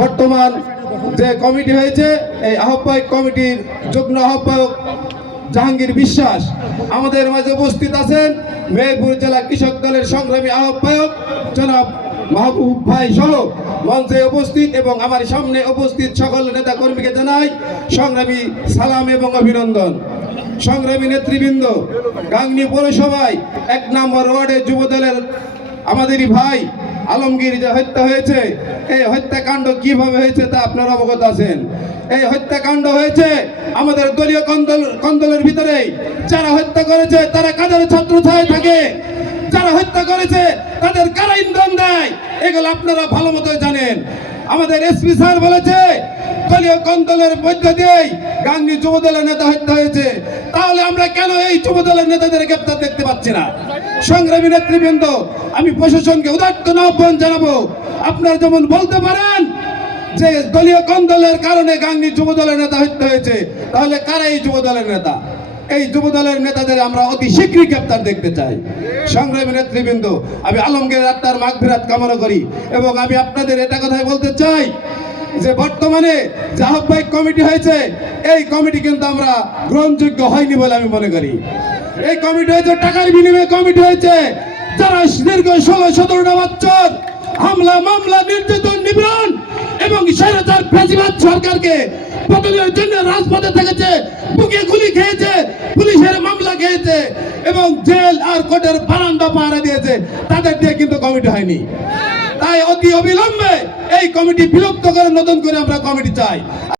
বর্তমান যে কমিটি হয়েছে, এই আহ্বায়ক কমিটির যুগ্ম আহ্বায়ক জাহাঙ্গীর বিশ্বাস। আমাদের মাঝে উপস্থিত আছেন মেহেরপুর জেলা কৃষক দলের সংগ্রামী আহ্বায়ক জনাব মাহবুব ভাই সহ। মঞ্চে উপস্থিত এবং আমার সামনে উপস্থিত সকল নেতা কর্মীকে জানাই সংগ্রামী সালাম এবং অভিনন্দন। সংগ্রামী নেতৃবৃন্দ, গাংনী পৌরসভায় এক নম্বর ওয়ার্ডে যুব দলের আমাদেরই ভাই আলমগীর যে হত্যা হয়েছে, এই হত্যাকাণ্ড কীভাবে হয়েছে তা আপনারা অবগত আছেন। এই হত্যাকাণ্ড হয়েছে আমাদের দলীয় কন্দল, কন্দলের ভিতরে। যারা হত্যা করেছে, তারা কাদের ছাত্র ছায় থাকে? যারা হত্যা করেছে, তাদের কারা ইন্ধন দেয়? এগুলো আপনারা ভালো মতো জানেন। আমাদের এসপি স্যার বলেছে দলীয় কন্দলের মধ্য দিয়েই গাঙ্গি যুবদলের নেতা হত্যা হয়েছে। তাহলে আমরা কেন এই যুবদলের নেতাদের গ্রেপ্তার দেখতে পাচ্ছি না? সংগ্রামী নেতৃবৃন্দ, আমি প্রশাসনকে উদাত্ত আহ্বান জানাব। আপনারা যেমন বলতে পারেন যে দলীয় কন্দলের কারণে গাঙ্গি যুবদলের নেতা হত্যা হয়েছে, তাহলে কারা এই যুবদলের নেতা? এই যুবদলের নেতাদের আমরা অতি শীঘ্রই গ্রেপ্তার দেখতে চাই। সংগ্রামী নেতৃবৃন্দ, আমি আলমগীর আত্মার মাগফিরাত কামনা করি এবং আমি আপনাদের এটা কথাই বলতে চাই যে বর্তমানে যে আহ্বায়ক কমিটি হয়েছে, এই কমিটি কিন্তু আমরা গ্রহণযোগ্য হয়নি বলে আমি মনে করি। এই কমিটি হয়েছে, টাকার বিনিময়ে কমিটি হয়েছে। যারা দীর্ঘ ষোলো, সতেরোটা বছর হামলা, মামলা, নির্যাতন, নিপীড়ন এবং স্বৈরাচার ফেসিবাদ সরকারকে পতনের জন্য রাজপথে থেকেছে, বুকে গুলি খেয়েছে, পুলিশের মামলা খেয়েছে এবং জেল আর কোর্টের বারান্দা পাহারা দিয়েছে, তাদের দিয়ে কিন্তু কমিটি হয়নি। তাই অতি অবিলম্বে এই কমিটি বিলুপ্ত করে নতুন করে আমরা কমিটি চাই।